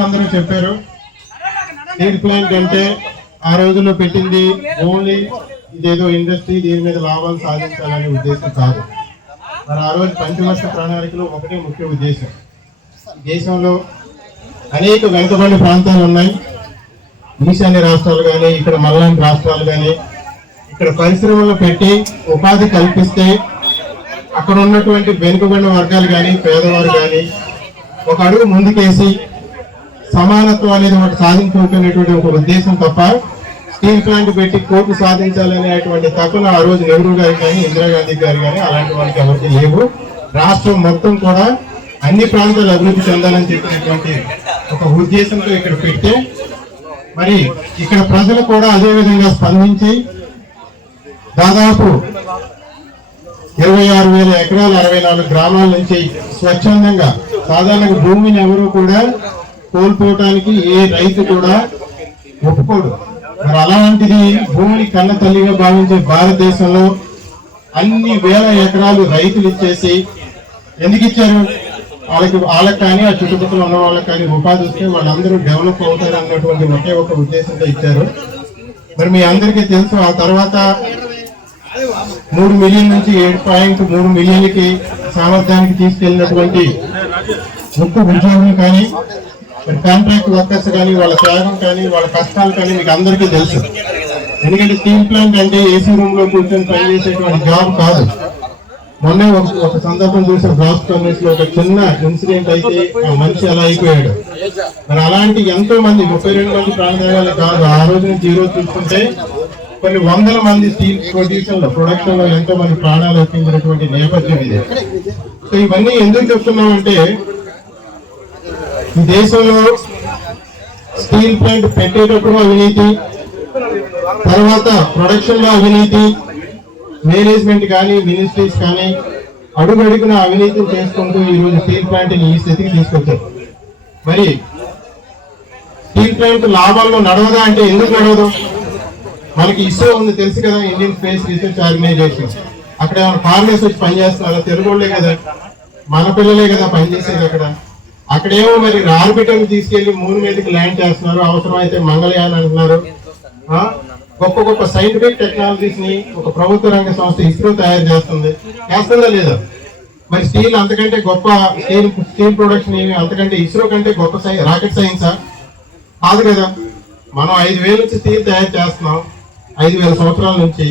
పెద్దలు అందరూ చెప్పారు, స్టీల్ ప్లాంట్ అంటే ఆ రోజుల్లో పెట్టింది ఓన్లీ ఇదేదో ఇండస్ట్రీ, దీని మీద లాభాలు సాధించాలనే ఉద్దేశం కాదు. మరి ఆ రోజు పంచవర్ష ప్రణాళికలో ఒకటే ముఖ్య ఉద్దేశం, దేశంలో అనేక వెనుకబడిన ప్రాంతాలు ఉన్నాయి, ఈశాన్య రాష్ట్రాలు కానీ ఇక్కడ మల్లాంటి రాష్ట్రాలు కానీ, ఇక్కడ పరిశ్రమలు పెట్టి ఉపాధి కల్పిస్తే అక్కడ ఉన్నటువంటి వెనుకబడిన వర్గాలు కానీ పేదవారు కానీ ఒక అడుగు ముందుకేసి సమానత్వం అనేది ఒకటి సాధించుకునేటువంటి ఒక ఉద్దేశం తప్ప స్టీల్ ప్లాంట్ పెట్టి కోర్టు సాధించాలనేటువంటి తపన ఆ రోజు నెహ్రూ గారు కానీ ఇందిరాగాంధీ గారు కానీ అలాంటి వాళ్ళకి ఎవరికి లేవు. రాష్ట్రం మొత్తం కూడా అన్ని ప్రాంతాలు అభివృద్ధి చెందాలని చెప్పినటువంటి ఒక ఉద్దేశంతో ఇక్కడ పెడితే మరి ఇక్కడ ప్రజలు కూడా అదే విధంగా స్పందించి దాదాపు 26,000 ఎకరాలు 64 గ్రామాల నుంచి స్వచ్ఛందంగా, సాధారణంగా భూమిని ఎవరు కూడా కోల్పోవటానికి ఏ రైతు కూడా ఒప్పుకోడు. మరి అలాంటిది భూమిని కన్న తల్లిగా భావించే భారతదేశంలో అన్ని వేల ఎకరాలు రైతులు ఇచ్చేసి ఎందుకు ఇచ్చారు? వాళ్ళకి కానీ ఆ చుట్టుపక్కల ఉన్న వాళ్ళకి కానీ ఉపాధి వస్తే వాళ్ళందరూ డెవలప్ అవుతారు అన్నటువంటి ఒకే ఒక ఉద్దేశంతో ఇచ్చారు. మరి మీ అందరికీ తెలుసు, ఆ తర్వాత 3 మిలియన్ నుంచి 7.3 మిలియన్కి సామర్థ్యానికి తీసుకెళ్ళినటువంటి ముఖ్య ఉద్యోగులు కానీ కాంట్రాక్ట్ వర్కర్స్ కానీ వాళ్ళ త్యాగం కానీ వాళ్ళ కష్టాలు కానీ మీకు అందరికీ తెలుసు. ఎందుకంటే స్టీల్ ప్లాంట్ అంటే ఏసీ రూమ్ లో కూర్చొని పనిచేసేటువంటి జాబ్ కాదు. మొన్నే ఒక సందర్భం చూసిన బ్లాస్ట్ ఫర్నేస్ లో ఒక చిన్న ఇన్సిడెంట్ అయితే ఆ మనిషి అలా అయిపోయాడు. మరి అలాంటి ఎంతో మంది 32 మంది ప్రాణత్యాగాలు కాదు, ఆ రోజు నుంచి ఈ రోజు చూసుకుంటే కొన్ని వందల మంది స్టీల్ ప్రొడక్షన్ లో ఎంతో మంది ప్రాణాలు అర్పించినటువంటి నేపథ్యం ఇది. సో ఇవన్నీ ఎందుకు చెప్తున్నామంటే ఈ దేశంలో స్టీల్ ప్లాంట్ పెట్టేటప్పుడు అవినీతి, తర్వాత ప్రొడక్షన్ లో అవినీతి, మేనేజ్మెంట్ కానీ మినిస్ట్రీస్ కానీ అడుగడుగున అవినీతిని చేసుకుంటూ ఈ రోజు స్టీల్ ప్లాంట్ ని ఈ స్థితికి తీసుకొచ్చారు. మరి స్టీల్ ప్లాంట్ లాభాల్లో నడవదా అంటే ఎందుకు నడవదు? మనకి ఇస్రో ఉంది తెలుసు కదా, ఇండియన్ స్పేస్ రీసెర్చ్ ఆర్గనైజేషన్. అక్కడ ఏమైనా ఫారినర్స్ వచ్చి పనిచేస్తున్నారా? తెలుగులే కదా, మన పిల్లలే కదా పనిచేసేది అక్కడ. అక్కడేమో మరి ఆర్బిటర్ తీసుకెళ్లి మూన్ మీదకి ల్యాండ్ చేస్తున్నారు, అవసరమైతే మంగళయాన్ అంటున్నారు. గొప్ప గొప్ప సైంటిఫిక్ టెక్నాలజీస్ ని ఒక ప్రభుత్వ రంగ సంస్థ ఇస్రో తయారు చేస్తుందా లేదా? మరి స్టీల్ అంతకంటే గొప్ప స్టీల్ ప్రొడక్షన్ ఏమి అంతకంటే ఇస్రో కంటే గొప్ప రాకెట్ సైన్సా? కాదు కదా. మనం 5,000 నుంచి స్టీల్ తయారు చేస్తున్నాం, 5,000 సంవత్సరాల నుంచి.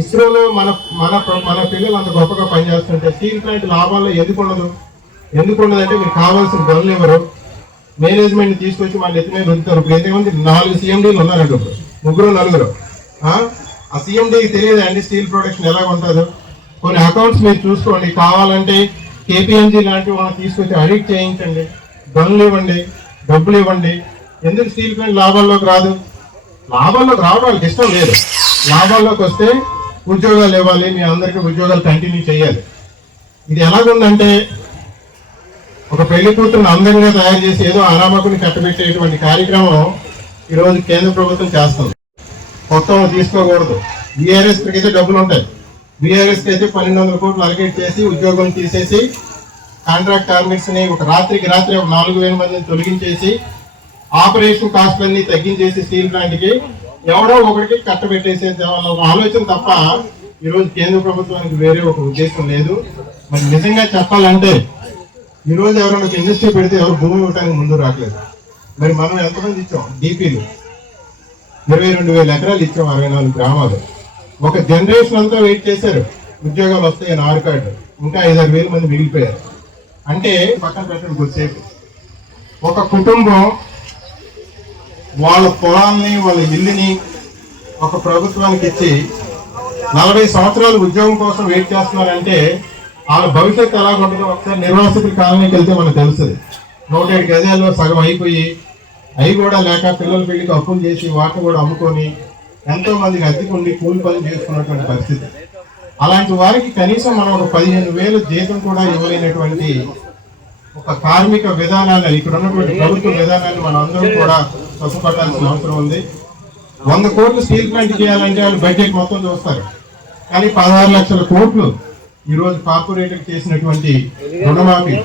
ఇస్రోలో మన మన మన పిల్లలు అంత గొప్పగా పనిచేస్తుంటే స్టీల్ ప్లాంట్ లాభాల్లో ఎందుకు ఉండదు అంటే మీరు కావాల్సిన గనులు ఎవరు, మేనేజ్మెంట్ తీసుకొచ్చి వాళ్ళు ఎత్తి మీద ఉంచుతారు. ఇప్పుడు ఎంతమంది 4 CMDలు ఉన్నారంట, 3-4. ఆ CMDకి తెలియదు అండి స్టీల్ ప్రొడక్షన్ ఎలా ఉంటుందో. కొన్ని అకౌంట్స్ మీరు చూసుకోండి, కావాలంటే KPMG లాంటివి మనం తీసుకొచ్చి ఆడిట్ చేయించండి, గనులు ఇవ్వండి, డబ్బులు ఇవ్వండి. ఎందుకు స్టీల్ ప్లాంట్ లాభాల్లోకి రాదు? లాభాల్లోకి రావడం వాళ్ళకి ఇష్టం లేదు. లాభాల్లోకి వస్తే ఉద్యోగాలు ఇవ్వాలి, మీ అందరికీ ఉద్యోగాలు కంటిన్యూ చేయాలి. ఇది ఎలాగుందంటే ఒక పెళ్లి కూతురుని అందంగా తయారు చేసి ఏదో అనామకుని కట్టబెట్టేటువంటి కార్యక్రమం ఈరోజు కేంద్ర ప్రభుత్వం చేస్తుంది. మొత్తం తీసుకోకూడదు. బీఆర్ఎస్ అయితే డబ్బులు ఉంటాయి, బీఆర్ఎస్కి అయితే 1,200 కోట్లు అలకేట్ చేసి ఉద్యోగం తీసేసి కాంట్రాక్ట్ కార్మిక్స్ ని ఒక రాత్రికి రాత్రి 4,000 మందిని తొలగించేసి ఆపరేషన్ కాస్ట్లన్నీ తగ్గించేసి స్టీల్ ప్లాంట్ కి ఎవడో ఒకరికి కట్టబెట్టేసే ఆలోచన తప్ప ఈరోజు కేంద్ర ప్రభుత్వానికి వేరే ఒక ఉద్దేశం లేదు. మరి నిజంగా చెప్పాలంటే ఈ రోజు ఎవరైనా ఒక ఇండస్ట్రీ పెడితే ఎవరు భూమి ఇవ్వడానికి ముందు రావట్లేదు. మరి మనం ఎంతమంది ఇచ్చాం? DPలు 22,000 ఎకరాలు ఇచ్చాం, 64 గ్రామాలు. ఒక జనరేషన్ అంతా వెయిట్ చేశారు ఉద్యోగాలు వస్తాయని ఆర్కార్డు, ఇంకా 5-6 మంది మిగిలిపోయారు. అంటే పక్కన పెట్టండి కొద్దిసేపు, ఒక కుటుంబం వాళ్ళ పొలాన్ని వాళ్ళ ఇల్లుని ఒక ప్రభుత్వానికి ఇచ్చి 40 సంవత్సరాలు ఉద్యోగం కోసం వెయిట్ చేస్తున్నారంటే వాళ్ళ భవిష్యత్తు ఎలా ఉంటుందో ఒకసారి నిర్వాసితుల కాలనీకి వెళ్తే మనకు తెలుస్తుంది. 107 గజాల్లో సగం అయిపోయి అవి కూడా లేక పిల్లల పెళ్లికి అప్పులు చేసి వాటిని కూడా అమ్ముకొని ఎంతో మందికి అద్దెకుండి కూలి పని చేసుకున్నటువంటి పరిస్థితి. అలాంటి వారికి కనీసం మనం ఒక 15,000 జీతం కూడా ఇవ్వలేనటువంటి ఒక కార్మిక విధానాన్ని, ఇక్కడ ఉన్నటువంటి ప్రభుత్వ విధానాన్ని మనం అందరం కూడా తప్పుపట్టాల్సిన అవసరం ఉంది. 100 కోట్లు స్టీల్ ప్లాంట్ చేయాలంటే వాళ్ళు బడ్జెట్ మొత్తం చూస్తారు, కానీ 16 లక్షల కోట్లు ఈరోజు కార్పొరేట్ చేసినటువంటి రుణమాఫీ,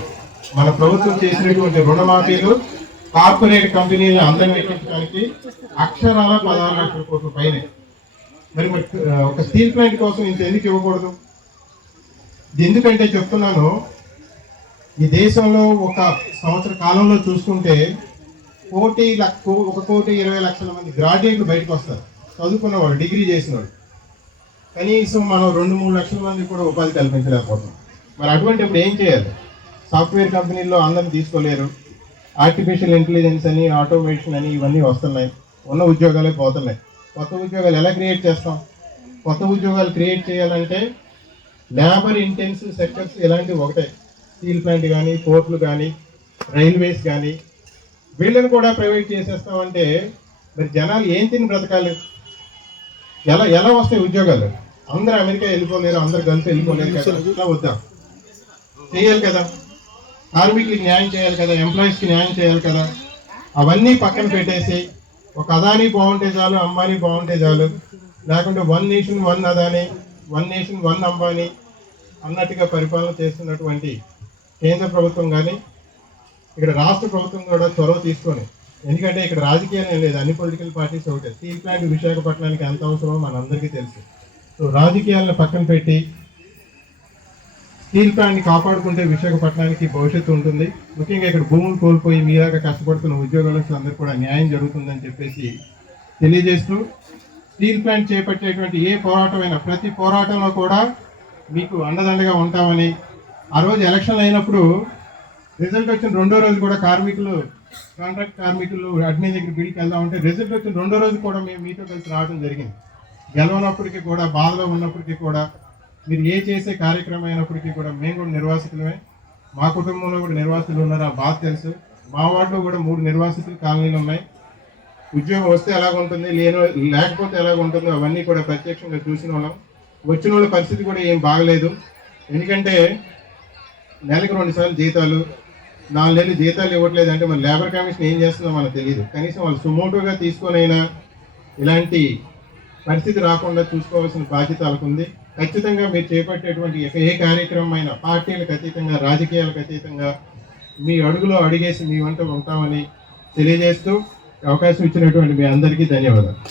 మన ప్రభుత్వం చేసినటువంటి రుణమాఫీలు కార్పొరేట్ కంపెనీలు అందరం ఎక్కించడానికి అక్షరాల 16 లక్షల కోట్ల పైన. మరి ఒక స్టీల్ ప్లాంట్ కోసం ఇంత ఎందుకు ఇవ్వకూడదు? ఇది ఎందుకంటే చెప్తున్నాను, ఈ దేశంలో ఒక సంవత్సర కాలంలో చూసుకుంటే 1,20,00,000 మంది గ్రాడ్యుయేట్లు బయటకు వస్తారు, చదువుకున్నవాడు, డిగ్రీ చేసినవాడు. కనీసం మనం 2-3 లక్షల మంది కూడా ఉపాధి కల్పించలేకపోతున్నాం. మరి అటువంటి ఇప్పుడు ఏం చేయాలి? సాఫ్ట్వేర్ కంపెనీల్లో అందరిని తీసుకోలేరు, ఆర్టిఫిషియల్ ఇంటెలిజెన్స్ అని, ఆటోమేషన్ అని ఇవన్నీ వస్తున్నాయి, ఉన్న ఉద్యోగాలే పోతున్నాయి. కొత్త ఉద్యోగాలు ఎలా క్రియేట్ చేస్తాం? కొత్త ఉద్యోగాలు క్రియేట్ చేయాలంటే లేబర్ ఇంటెన్సివ్ సెక్టర్స్ ఇలాంటివి ఒకటే, స్టీల్ ప్లాంట్ కానీ, పోర్ట్లు కానీ, రైల్వేస్ కానీ, వీళ్ళని కూడా ప్రైవేట్ చేసేస్తామంటే మరి జనాలు ఏం తిని బ్రతకాలి? ఎలా వస్తాయి ఉద్యోగాలు? అందరూ అమెరికా వెళ్ళిపోలేరు, అందరు గల్ఫ్ వెళ్ళిపోలేరు కదా, వద్దాం చేయాలి కదా, కార్మికులకి న్యాయం చేయాలి కదా, ఎంప్లాయీస్కి న్యాయం చేయాలి కదా. అవన్నీ పక్కన పెట్టేసి ఒక అదానీ బాగుంటే చాలు, అంబానీ బాగుంటే చాలు, లేకుంటే 1 నేషన్ 1 అదానీ, 1 నేషన్ 1 అంబానీ అన్నట్టుగా పరిపాలన చేస్తున్నటువంటి కేంద్ర ప్రభుత్వం కానీ ఇక్కడ రాష్ట్ర ప్రభుత్వం కూడా చొరవ తీసుకొని, ఎందుకంటే ఇక్కడ రాజకీయాలు ఏం లేదు, అన్ని పొలిటికల్ పార్టీస్ ఒకటే. స్టీల్ ప్లాంట్ విశాఖపట్నానికి ఎంత అవసరమో మనందరికీ తెలుసు. సో రాజకీయాలను పక్కన పెట్టి స్టీల్ ప్లాంట్ని కాపాడుకుంటే విశాఖపట్నానికి భవిష్యత్తు ఉంటుంది. ముఖ్యంగా ఇక్కడ భూములు కోల్పోయి మీలాగా కష్టపడుతున్న ఉద్యోగస్తులందరూ కూడా న్యాయం జరుగుతుందని చెప్పేసి తెలియజేస్తూ, స్టీల్ ప్లాంట్ చేపట్టేటువంటి ఏ పోరాటమైనా ప్రతి పోరాటంలో కూడా మీకు అండదండగా ఉంటామని, ఆ రోజు ఎలక్షన్ అయినప్పుడు రిజల్ట్ వచ్చిన 2వ రోజు కూడా కార్మికులు, కాంట్రాక్ట్ కార్మికులు అడ్మిన్ దగ్గర బిల్కి వెళ్దామంటే రిజల్ట్ వచ్చిన 2వ రోజు కూడా మేము మీతో కలిసి రావడం జరిగింది. గెలవనప్పటికీ కూడా, బాధలో ఉన్నప్పటికీ కూడా, మీరు ఏ చేసే కార్యక్రమం అయినప్పటికీ కూడా మేము కూడా నిర్వాసితులమే, మా కుటుంబంలో కూడా నిర్వాసితులు ఉన్నారు, ఆ బాధ తెలుసు. మా వార్డులో కూడా 3 నిర్వాసితుల కాలనీలు ఉన్నాయి. ఉద్యోగం వస్తే ఎలాగ ఉంటుంది, లేకపోతే ఎలాగ ఉంటుందో అవన్నీ కూడా ప్రత్యక్షంగా చూసిన వాళ్ళం. వచ్చిన వాళ్ళ పరిస్థితి కూడా ఏం బాగలేదు. ఎందుకంటే నెలకు 2 సార్లు జీతాలు, 4 నెలలు జీతాలు ఇవ్వట్లేదు అంటే మన లేబర్ కమిషన్ ఏం చేస్తుందో మనకు తెలియదు. కనీసం వాళ్ళు సుమోటోగా తీసుకొనైనా ఇలాంటి పరిస్థితి రాకుండా చూసుకోవాల్సిన బాధ్యత వాళ్ళకు ఉంది. ఖచ్చితంగా మీరు చేపట్టేటువంటి ఏ కార్యక్రమం అయినా పార్టీలకు అతీతంగా, రాజకీయాలకు అతీతంగా మీ అడుగులో అడిగేసి మీ వెంట ఉంటామని తెలియజేస్తూ అవకాశం ఇచ్చినటువంటి మీ అందరికీ ధన్యవాదాలు.